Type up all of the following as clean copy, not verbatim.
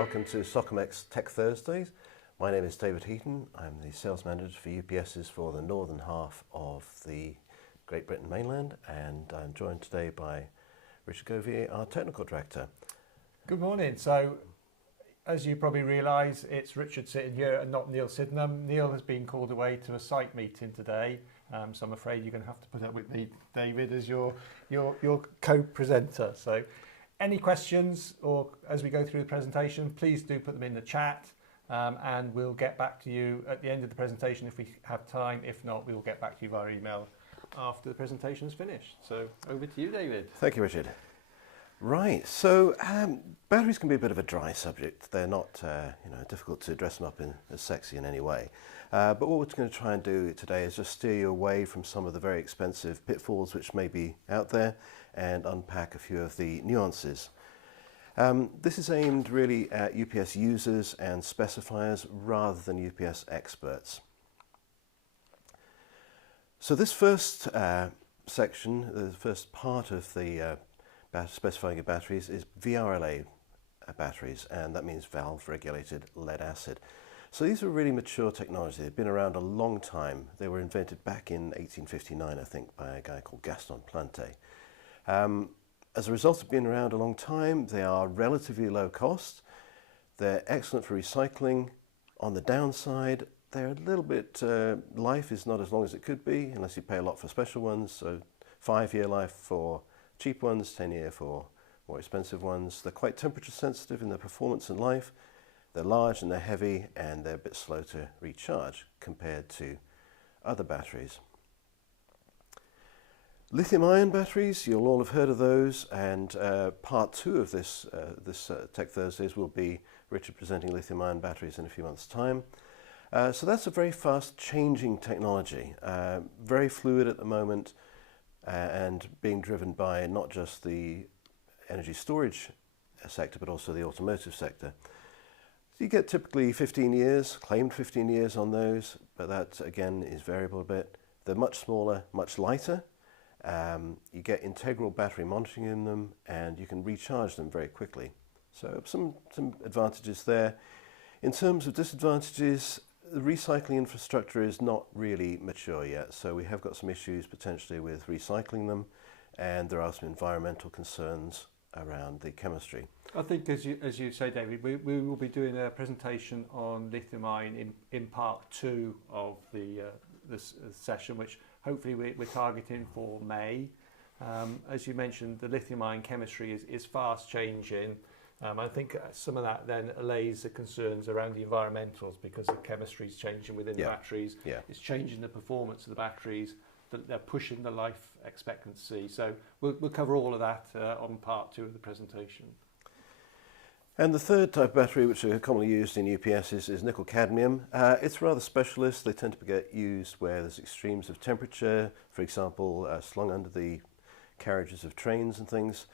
welcome to Socomec's Tech Thursdays. My name is David Heaton. I'm the sales manager for UPSs for the northern half of the Great Britain mainland, and I'm joined today by Richard Govier, our technical director. Good morning. So, as you probably realise, it's Richard sitting here and not Neil Sydenham. Neil has been called away to a site meeting today, so I'm afraid you're going to have to put up with me, David, as your co-presenter. So, any questions or as we go through the presentation, please do put them in the chat, and we'll get back to you at the end of the presentation if we have time. If not, we will get back to you via email after the presentation is finished. So, over to you, David. Thank you, Richard. Right, so batteries can be a bit of a dry subject. They're not difficult to dress them up in as sexy in any way. But what we're going to try and do today is just steer you away from some of the very expensive pitfalls which may be out there and unpack a few of the nuances. This is aimed really at UPS users and specifiers rather than UPS experts. So this first section, the first part of the specifying of batteries is VRLA batteries, and that means valve regulated lead acid. So these are really mature technology. They've been around a long time. They were invented back in 1859, I think, by a guy called Gaston Plante. As a result of being around a long time, they are relatively low cost. They're excellent for recycling. On the downside, they're a little bit, life is not as long as it could be unless you pay a lot for special ones. So 5-year life for cheap ones, 10-year for more expensive ones. They're quite temperature sensitive in their performance and life. They're large and they're heavy, and they're a bit slow to recharge compared to other batteries. Lithium-ion batteries, you'll all have heard of those, and part 2 of this Tech Thursdays will be Richard presenting lithium-ion batteries in a few months' time. So that's a very fast-changing technology, very fluid at the moment, and being driven by not just the energy storage sector, but also the automotive sector. So you get typically 15 years, claimed 15 years on those, but that again is variable a bit. They're much smaller, much lighter. You get integral battery monitoring in them, and you can recharge them very quickly. So some advantages there. In terms of disadvantages, the recycling infrastructure is not really mature yet, so we have got some issues potentially with recycling them, and there are some environmental concerns around the chemistry. I think, as you say, David, we will be doing a presentation on lithium-ion in part 2 of this session, which hopefully we're targeting for May. As you mentioned, the lithium-ion chemistry is fast changing. I think some of that then allays the concerns around the environmentals, because the chemistry is changing within the batteries. It's changing the performance of the batteries. They're pushing the life expectancy. So we'll cover all of that on part 2 of the presentation. And the third type of battery, which are commonly used in UPS, is nickel cadmium. It's rather specialist. They tend to get used where there's extremes of temperature, for example, slung under the carriages of trains and things.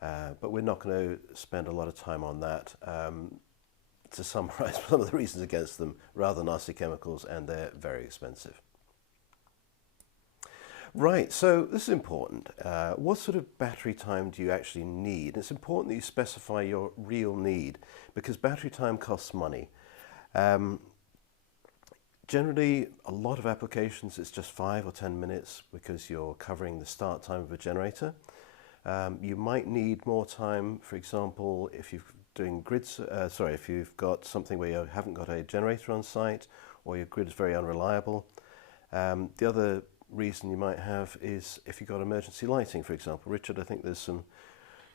But we're not going to spend a lot of time on that. To summarise some of the reasons against them, rather nasty chemicals, and they're very expensive. Right, so this is important. What sort of battery time do you actually need? It's important that you specify your real need, because battery time costs money. Generally, a lot of applications it's just 5 or 10 minutes because you're covering the start time of a generator. You might need more time, for example, if you're doing grids. If you've got something where you haven't got a generator on site, or your grid is very unreliable. The other reason you might have is if you've got emergency lighting, for example. Richard, I think there's some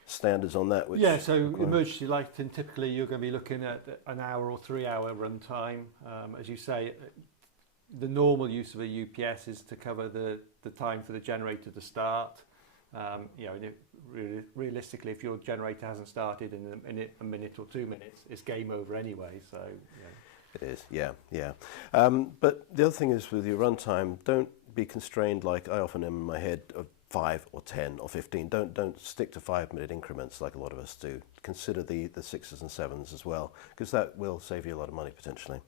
standards on that. Yeah, so emergency lighting, typically you're going to be looking at an hour or 3-hour run time. As you say, the normal use of a UPS is to cover the time for the generator to start. Realistically, if your generator hasn't started in a minute or 2 minutes, it's game over anyway. So it is, yeah. But the other thing is, with your runtime, don't be constrained like I often am in my head of 5 or 10 or 15. Don't stick to 5-minute increments like a lot of us do. Consider the 6s and 7s as well, because that will save you a lot of money potentially.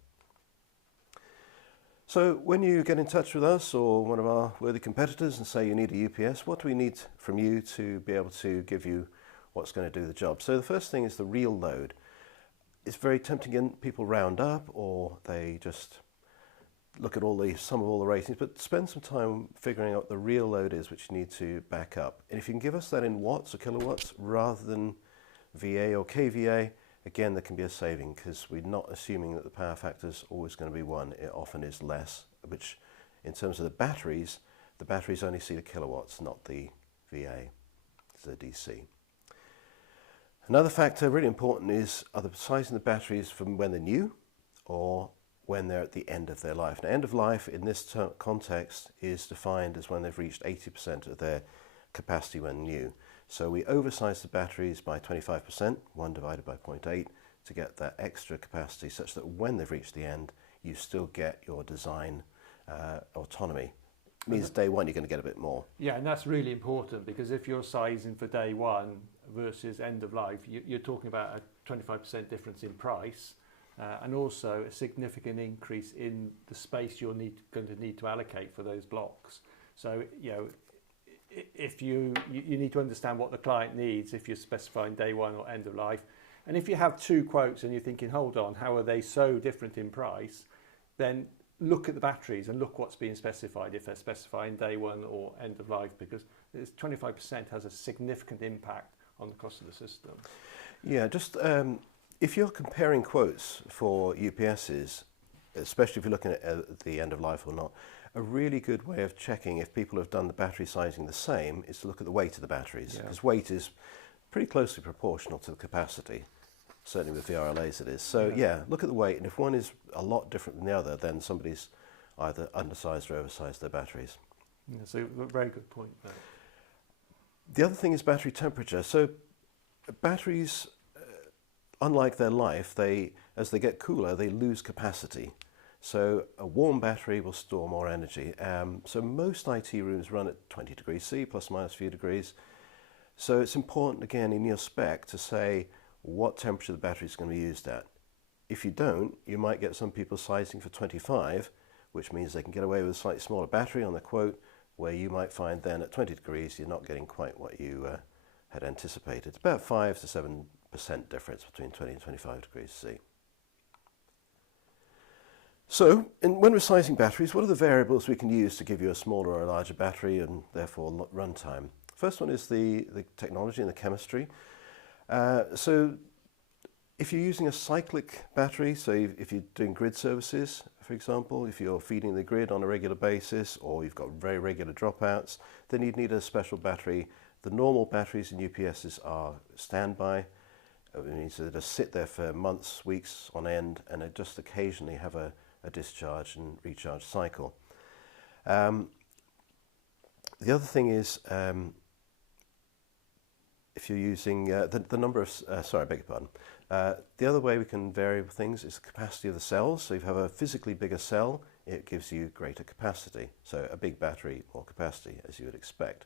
So when you get in touch with us or one of our worthy competitors and say you need a UPS, what do we need from you to be able to give you what's going to do the job? So the first thing is the real load. it's very tempting, and people round up or they just look at sum of all the ratings, but spend some time figuring out what the real load is which you need to back up. And if you can give us that in watts or kilowatts rather than VA or kVA, again, there can be a saving, because we're not assuming that the power factor is always going to be 1. It often is less, which in terms of the batteries only see the kilowatts, not the VA, it's the DC. Another factor really important is, are the sizing the batteries from when they're new or when they're at the end of their life. Now, end of life in this context is defined as when they've reached 80% of their capacity when new. So we oversize the batteries by 25%, 1 divided by 0.8, to get that extra capacity, such that when they've reached the end, you still get your design autonomy. It means day one you're going to get a bit more. Yeah, and that's really important, because if you're sizing for day one versus end of life, you're talking about a 25% difference in price, and also a significant increase in the space you're going to need to allocate for those blocks. So, you know, if you need to understand what the client needs if you're specifying day one or end of life. And if you have 2 quotes and you're thinking, hold on, how are they so different in price, then look at the batteries and look what's being specified if they're specifying day one or end of life, because this 25% has a significant impact on the cost of the system. Yeah, just if you're comparing quotes for UPSs, especially if you're looking at the end of life or not, a really good way of checking if people have done the battery sizing the same is to look at the weight of the batteries, because weight is pretty closely proportional to the capacity. Certainly with VRLAs it is. So yeah, look at the weight, and if one is a lot different than the other, then somebody's either undersized or oversized their batteries. Yeah, so a very good point there. The other thing is battery temperature. So batteries, unlike their life, as they get cooler, they lose capacity. So a warm battery will store more energy. So most IT rooms run at 20 degrees C, plus or minus a few degrees. So it's important, again, in your spec to say what temperature the battery is going to be used at. If you don't, you might get some people sizing for 25, which means they can get away with a slightly smaller battery on the quote, where you might find then at 20 degrees you're not getting quite what you had anticipated. It's about 5 to 7% difference between 20 and 25 degrees C. So, when we're sizing batteries, what are the variables we can use to give you a smaller or a larger battery and therefore runtime? First one is the technology and the chemistry. So if you're using a cyclic battery, so if you're doing grid services, for example, if you're feeding the grid on a regular basis, or you've got very regular dropouts, then you'd need a special battery. The normal batteries in UPSs are standby. It means they just sit there for months, weeks on end, and they just occasionally have a discharge and recharge cycle. The other thing is, if you're using the number of, sorry, I beg your pardon. The other way we can vary things is the capacity of the cells. So if you have a physically bigger cell, it gives you greater capacity. So a big battery, more capacity, as you would expect.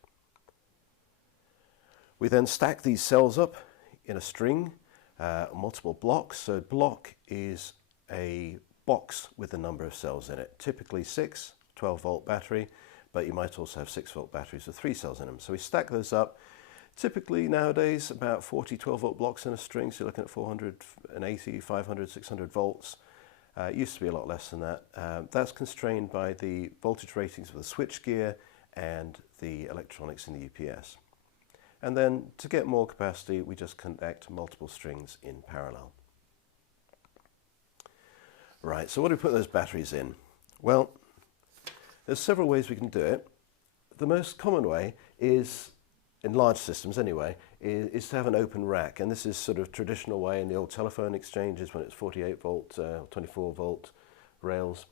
We then stack these cells up in a string, multiple blocks. So block is a box with a number of cells in it. Typically 6, 12-volt battery, but you might also have 6-volt batteries with 3 cells in them. So we stack those up. Typically nowadays about 40 12-volt blocks in a string, so you're looking at 480, 500, 600 volts. It used to be a lot less than that. That's constrained by the voltage ratings of the switchgear and the electronics in the UPS. And then to get more capacity, we just connect multiple strings in parallel. Right, so what do we put those batteries in? Well, there's several ways we can do it. The most common way is, in large systems anyway, is to have an open rack. And this is sort of traditional way in the old telephone exchanges when it's 48 volt, 24 volt rails.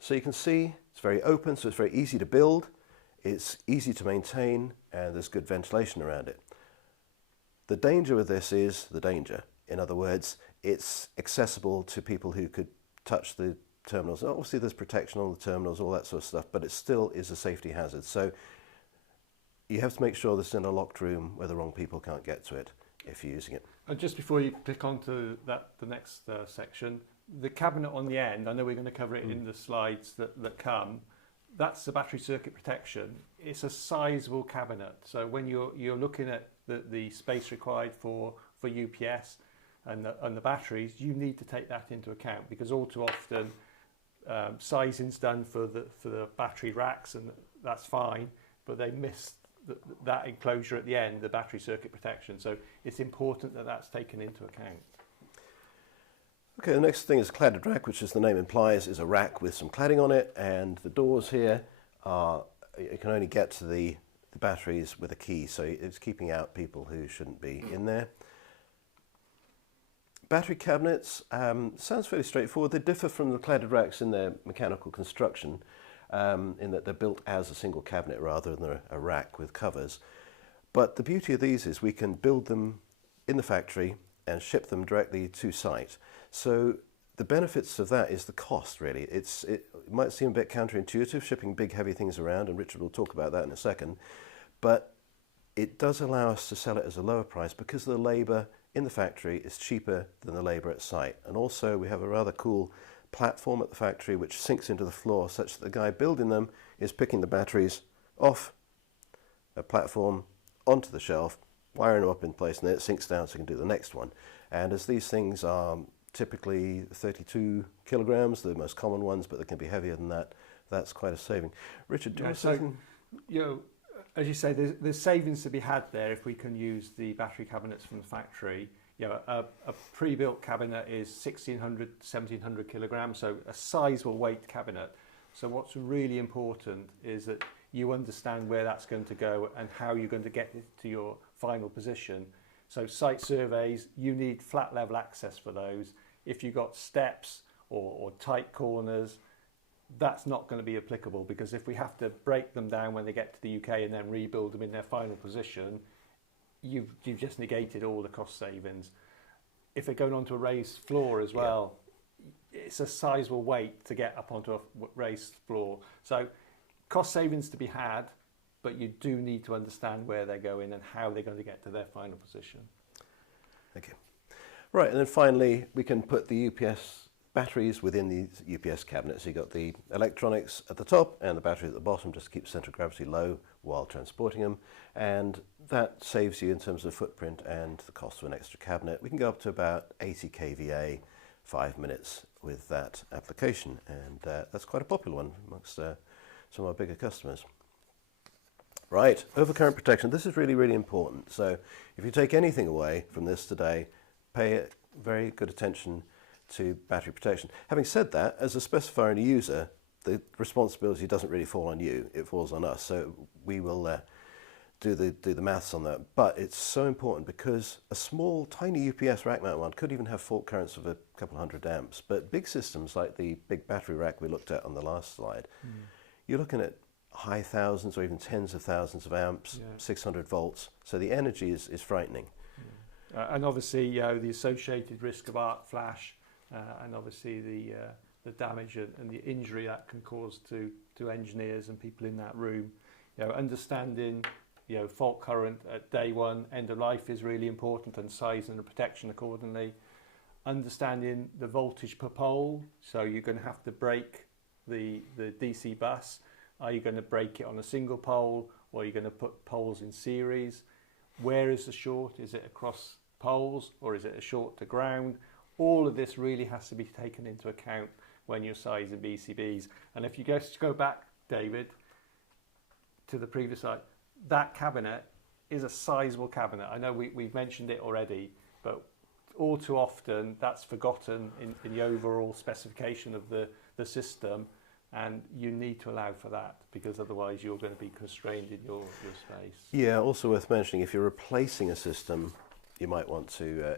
So you can see it's very open, so it's very easy to build, it's easy to maintain, and there's good ventilation around it. The danger with this is the danger. In other words, it's accessible to people who could touch the terminals. Obviously there's protection on the terminals, all that sort of stuff, but it still is a safety hazard. So you have to make sure this is in a locked room where the wrong people can't get to it if you're using it. And just before you click on to the next section, the cabinet on the end, I know we're going to cover it in the slides that come, that's the battery circuit protection. It's a sizable cabinet. So when you're looking at the space required for UPS, and the batteries, you need to take that into account, because all too often sizing's done for the battery racks, and that's fine, but they miss that enclosure at the end, the battery circuit protection. So it's important that that's taken into account. Okay, the next thing is a cladded rack, which, as the name implies, is a rack with some cladding on it, and the doors here are, you can only get to the batteries with a key, so it's keeping out people who shouldn't be in there. Battery cabinets, sounds fairly straightforward. They differ from the cladded racks in their mechanical construction, in that they're built as a single cabinet rather than a rack with covers. But the beauty of these is we can build them in the factory and ship them directly to site. So the benefits of that is the cost, really. It might seem a bit counterintuitive, shipping big heavy things around, and Richard will talk about that in a second, but it does allow us to sell it as a lower price because the labour in the factory is cheaper than the labour at site. And also we have a rather cool platform at the factory which sinks into the floor, such that the guy building them is picking the batteries off a platform onto the shelf, wiring them up in place, and then it sinks down so he can do the next one. And as these things are typically 32 kilograms, the most common ones, but they can be heavier than that, that's quite a saving. Richard, do you want to say? You know, as you say, there's savings to be had there if we can use the battery cabinets from the factory. You know, a pre-built cabinet is 1,600, 1,700 kilograms, so a sizable weight cabinet. So what's really important is that you understand where that's going to go and how you're going to get it to your final position. So site surveys, you need flat level access for those. If you've got steps or tight corners, that's not going to be applicable, because if we have to break them down when they get to the UK and then rebuild them in their final position, you've just negated all the cost savings. If they're going onto a raised floor as well, it's a sizable weight to get up onto a raised floor. So cost savings to be had, but you do need to understand where they're going and how they're going to get to their final position. Thank you. Right, and then finally we can put the UPS batteries within these UPS cabinets. So you've got the electronics at the top and the batteries at the bottom, just to keep center of gravity low while transporting them, and that saves you in terms of footprint and the cost of an extra cabinet. We can go up to about 80 kVA, 5 minutes with that application, and that's quite a popular one amongst some of our bigger customers. Right, overcurrent protection. This is really, really important. So if you take anything away from this today, pay very good attention to battery protection. Having said that, as a specifier and a user, the responsibility doesn't really fall on you, it falls on us. So we will do the maths on that. But it's so important because a small, tiny UPS rack mount one could even have fault currents of a couple hundred amps. But big systems like the big battery rack we looked at on the last slide, you're looking at high thousands or even tens of thousands of amps, 600 volts. So the energy is frightening. And obviously, the associated risk of arc flash, and obviously the damage and the injury that can cause to engineers and people in that room. Understanding fault current at day one, end of life is really important, and size and the protection accordingly. Understanding the voltage per pole, so you're going to have to break the DC bus. Are you going to break it on a single pole, or are you going to put poles in series? Where is the short? Is it across poles, or is it a short to ground? All of this really has to be taken into account when you're sizing BCBs. And if you just go back, David, to the previous slide, that cabinet is a sizable cabinet. I know we've mentioned it already, but all too often that's forgotten in the overall specification of the system, and you need to allow for that, because otherwise you're going to be constrained in your space. Yeah, also worth mentioning, if you're replacing a system, you might want to,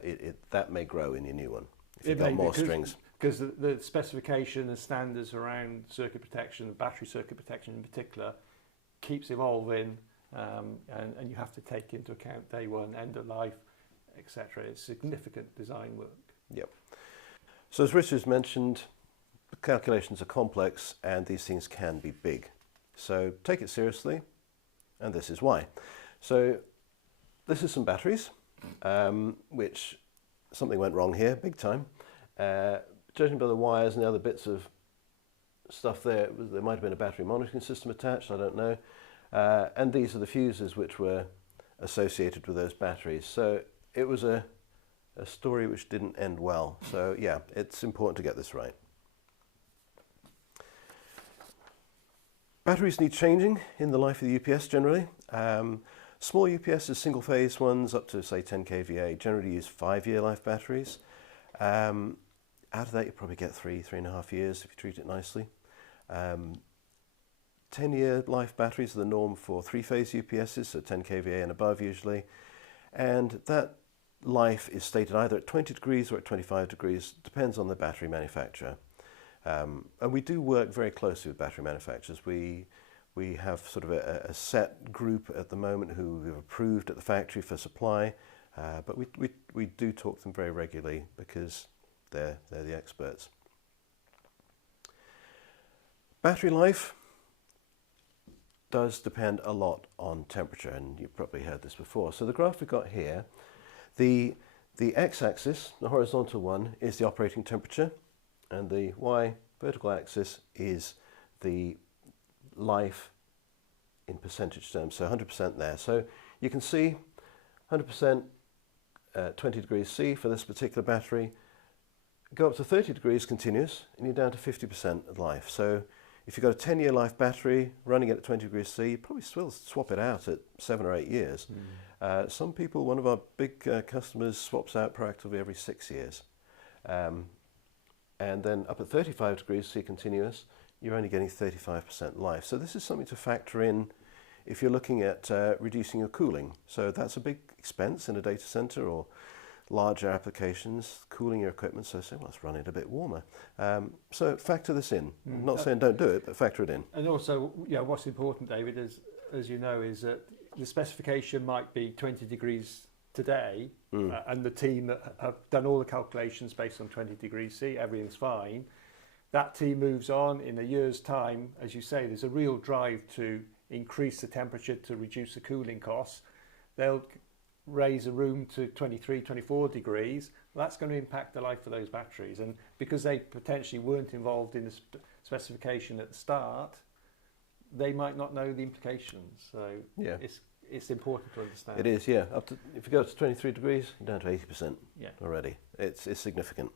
that may grow in your new one. If you've got more strings. Because the specification and standards around circuit protection, battery circuit protection in particular, keeps evolving, and you have to take into account day one, end of life, etc. It's significant design work. Yep. So as Richard's mentioned, the calculations are complex and these things can be big. So take it seriously, and this is why. So this is some batteries, which something went wrong here, big time. Judging by the wires and the other bits of stuff there might have been a battery monitoring system attached, I don't know. And these are the fuses which were associated with those batteries. So it was a a story which didn't end well. So yeah, it's important to get this right. Batteries need changing in the life of the UPS generally. Small UPSs, single phase ones up to say 10 kVA, generally use 5-year life batteries. Out of that you probably get 3.5 years if you treat it nicely. 10-year life batteries are the norm for 3-phase UPSs, so 10 kVA and above usually. And that life is stated either at 20 degrees or at 25 degrees, depends on the battery manufacturer. And we do work very closely with battery manufacturers. We have sort of a set group at the moment who we've approved at the factory for supply, but we do talk to them very regularly because they're the experts. Battery life does depend a lot on temperature, and you've probably heard this before. So the graph we've got here, the x-axis, the horizontal one, is the operating temperature, and the y vertical axis is the life in percentage terms, so 100% there. So you can see 100% 20 degrees C for this particular battery. Go up to 30 degrees continuous and you're down to 50% of life. So if you've got a 10-year life battery running it at 20 degrees C, you probably still swap it out at 7 or 8 years. Some people, one of our big customers, swaps out proactively every 6 years. And then up at 35 degrees C continuous, you're only getting 35% life. So this is something to factor in if you're looking at reducing your cooling. So that's a big expense in a data center or larger applications, cooling your equipment. So say, well, let's run it a bit warmer. So factor this in. I'm not saying don't do it, but factor it in. And also, what's important, David, as you know, is that the specification might be 20 degrees today, and the team that have done all the calculations based on 20 degrees C, everything's fine. That team moves on in a year's time. As you say, there's a real drive to increase the temperature to reduce the cooling costs. They'll raise a room to 23, 24 degrees. That's going to impact the life of those batteries. And because they potentially weren't involved in the specification at the start, they might not know the implications. So yeah, it's important to understand. It is, yeah. Up to, if you go to 23 degrees, you're down to 80% already. It's significant.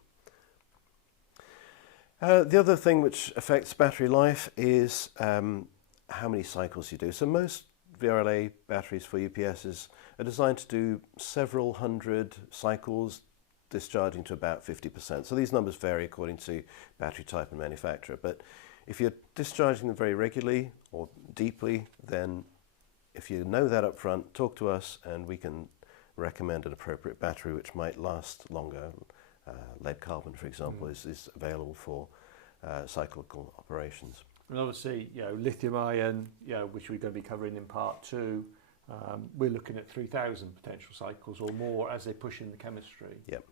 The other thing which affects battery life is how many cycles you do. So most VRLA batteries for UPSs are designed to do several hundred cycles, discharging to about 50%. So these numbers vary according to battery type and manufacturer. But if you're discharging them very regularly or deeply, then if you know that up front, talk to us and we can recommend an appropriate battery which might last longer. Lead carbon, for example, is available for cyclical operations. And obviously, lithium ion, which we're going to be covering in part 2, we're looking at 3,000 potential cycles or more as they push in the chemistry. Yep.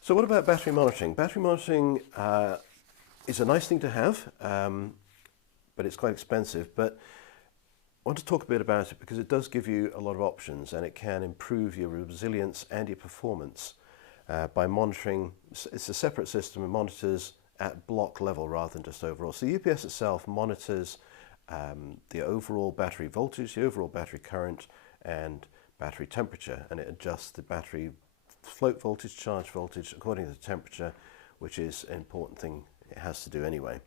So what about battery monitoring? Battery monitoring is a nice thing to have, but it's quite expensive. But I want to talk a bit about it because it does give you a lot of options and it can improve your resilience and your performance by monitoring. It's a separate system and monitors at block level rather than just overall. So the UPS itself monitors the overall battery voltage, the overall battery current and battery temperature, and it adjusts the battery float voltage, charge voltage according to the temperature, which is an important thing it has to do anyway.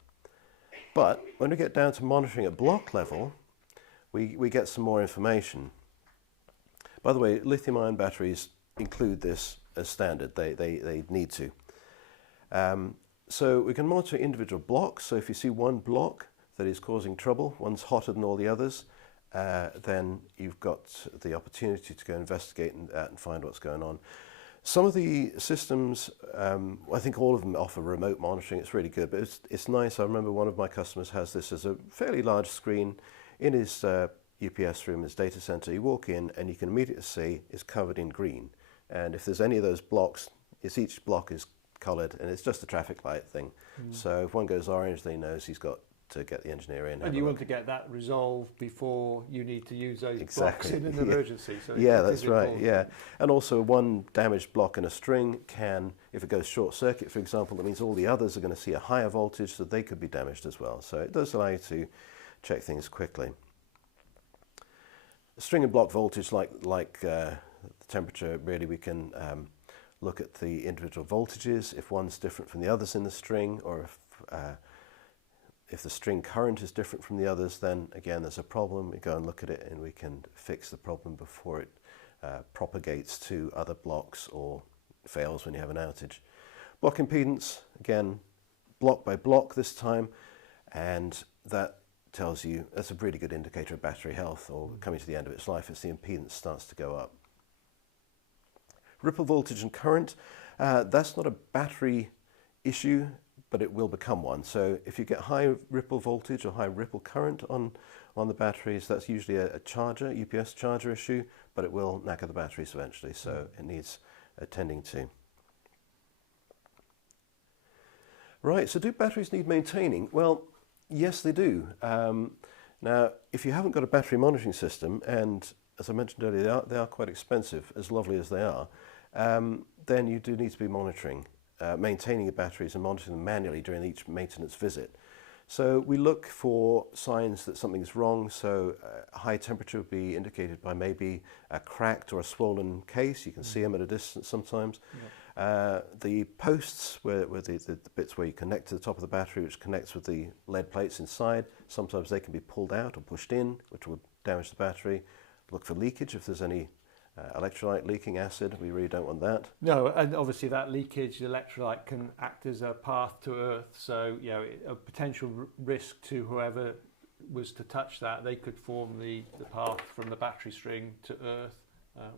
But when we get down to monitoring at block level, we get some more information. By the way, lithium-ion batteries include this as standard. They need to. So we can monitor individual blocks. So if you see one block that is causing trouble, one's hotter than all the others, then you've got the opportunity to go investigate that and find what's going on. Some of the systems, I think all of them offer remote monitoring. It's really good, but it's nice. I remember one of my customers has this as a fairly large screen in his UPS room, his data center. You walk in and you can immediately see it's covered in green. And if there's any of those blocks, each block is colored and it's just a traffic light thing. So if one goes orange, then he knows he's got to get the engineer in. And you want to get that resolved before you need to use those blocks in an emergency. So that's right. Yeah, and also one damaged block in a string can, if it goes short circuit, for example, that means all the others are going to see a higher voltage, so they could be damaged as well. So it does allow you to check things quickly. String and block voltage, like the temperature, really we can look at the individual voltages, if one's different from the others in the string, or if the string current is different from the others, then again there's a problem. We go and look at it and we can fix the problem before it propagates to other blocks or fails when you have an outage. Block impedance, again, block by block this time, and that tells you, that's a really good indicator of battery health or coming to the end of its life as the impedance starts to go up. Ripple voltage and current, that's not a battery issue, but it will become one. So if you get high ripple voltage or high ripple current on the batteries, that's usually a charger, UPS charger issue, but it will knacker the batteries eventually, so it needs attending to. Right, so do batteries need maintaining? Well, yes they do. Now, if you haven't got a battery monitoring system, and as I mentioned earlier, they are quite expensive, as lovely as they are, then you do need to be monitoring, maintaining your batteries and monitoring them manually during each maintenance visit. So we look for signs that something's wrong, so high temperature would be indicated by maybe a cracked or a swollen case. You can see them at a distance sometimes. Yeah. The posts, where the bits where you connect to the top of the battery, which connects with the lead plates inside, sometimes they can be pulled out or pushed in, which will damage the battery. Look for leakage if there's any electrolyte leaking acid. We really don't want that. No, and obviously that leakage, the electrolyte can act as a path to Earth, so you know, a potential risk to whoever was to touch that. They could form the path from the battery string to Earth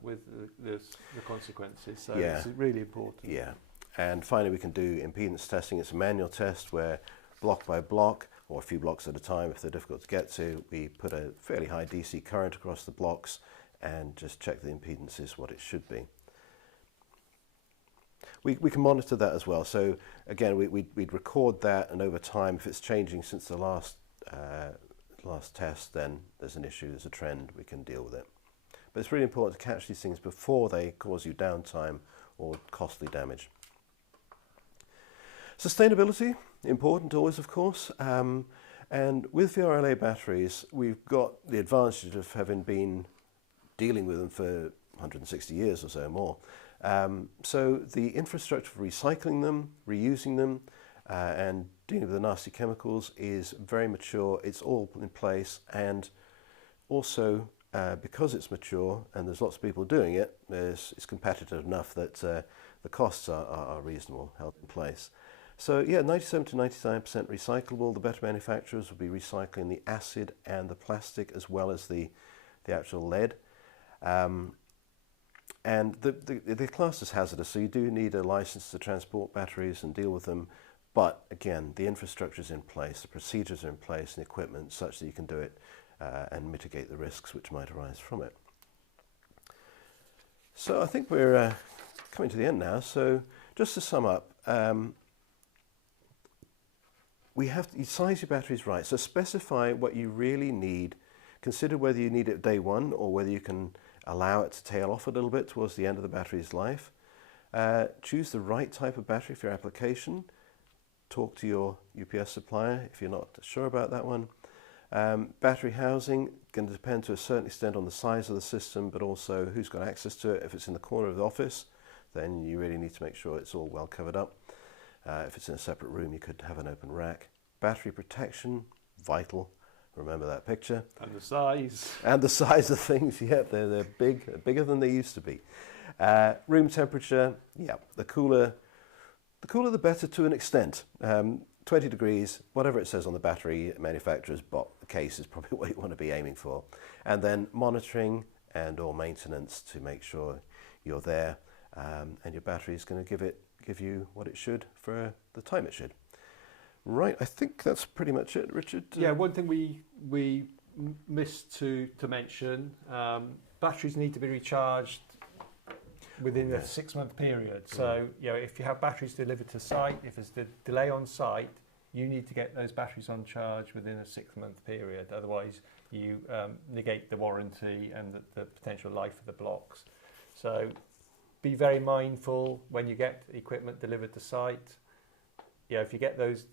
with the consequences. So yeah, it's really important. Yeah, and finally we can do impedance testing. It's a manual test where block by block, or a few blocks at a time if they're difficult to get to, we put a fairly high DC current across the blocks and just check the impedance is what it should be. We can monitor that as well. So again, we'd record that, and over time, if it's changing since the last test, then there's an issue, there's a trend, we can deal with it. But it's really important to catch these things before they cause you downtime or costly damage. Sustainability, important always, of course. And with VRLA batteries, we've got the advantage of having been dealing with them for 160 years or so more. So the infrastructure for recycling them, reusing them, and dealing with the nasty chemicals is very mature. It's all in place, and also because it's mature and there's lots of people doing it, it's competitive enough that the costs are reasonable, held in place. So yeah, 97 to 99% recyclable. The better manufacturers will be recycling the acid and the plastic as well as the actual lead. And they're classed as hazardous, so you do need a license to transport batteries and deal with them. But again, the infrastructure is in place, the procedures are in place, and the equipment such that you can do it and mitigate the risks which might arise from it. So I think we're coming to the end now. So just to sum up, we have to size your batteries right. So specify what you really need. Consider whether you need it day one or whether you can allow it to tail off a little bit towards the end of the battery's life. Choose the right type of battery for your application. Talk to your UPS supplier if you're not sure about that one. Battery housing can depend to a certain extent on the size of the system, but also who's got access to it. If it's in the corner of the office, then you really need to make sure it's all well covered up. If it's in a separate room, you could have an open rack. Battery protection, vital. Remember that picture. And the size. And the size of things, yeah, they're big, bigger than they used to be. Room temperature, yeah, the cooler the better to an extent. 20 degrees, whatever it says on the battery manufacturer's case is probably what you want to be aiming for. And then monitoring and or maintenance to make sure you're there and your battery is going to give you what it should for the time it should. Right, I think that's pretty much it, Richard. Yeah, one thing we missed to mention, batteries need to be recharged within a 6-month period. So, you know, if you have batteries delivered to site, if there's a delay on site, you need to get those batteries on charge within a 6-month period. Otherwise, you negate the warranty and the potential life of the blocks. So, be very mindful when you get equipment delivered to site. Yeah, if you get those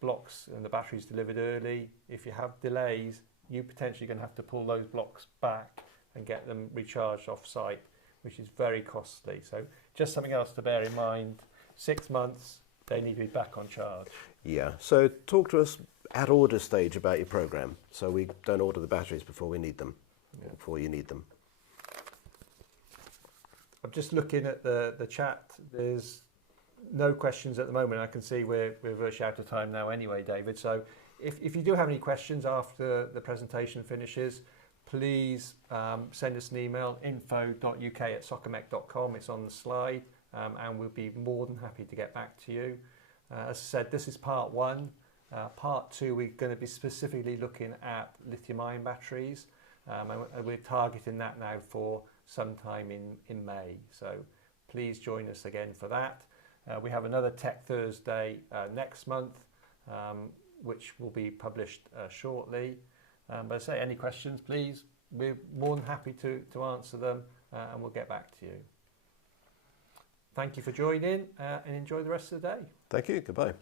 blocks and the batteries delivered early, if you have delays, you potentially going to have to pull those blocks back and get them recharged off site, which is very costly. So just something else to bear in mind. 6 months, they need to be back on charge. Yeah, so talk to us at order stage about your program, so we don't order the batteries before we need them, before you need them. I'm just looking at the chat. There's no questions at the moment. I can see we're virtually out of time now anyway, David. So if you do have any questions after the presentation finishes, please send us an email, info.uk@socomec.com. It's on the slide, and we'll be more than happy to get back to you. As I said, this is part 1. Part 2, we're going to be specifically looking at lithium-ion batteries, and we're targeting that now for sometime in May. So please join us again for that. We have another Tech Thursday next month, which will be published shortly. But I say, any questions, please, we're more than happy to answer them, and we'll get back to you. Thank you for joining, and enjoy the rest of the day. Thank you. Goodbye.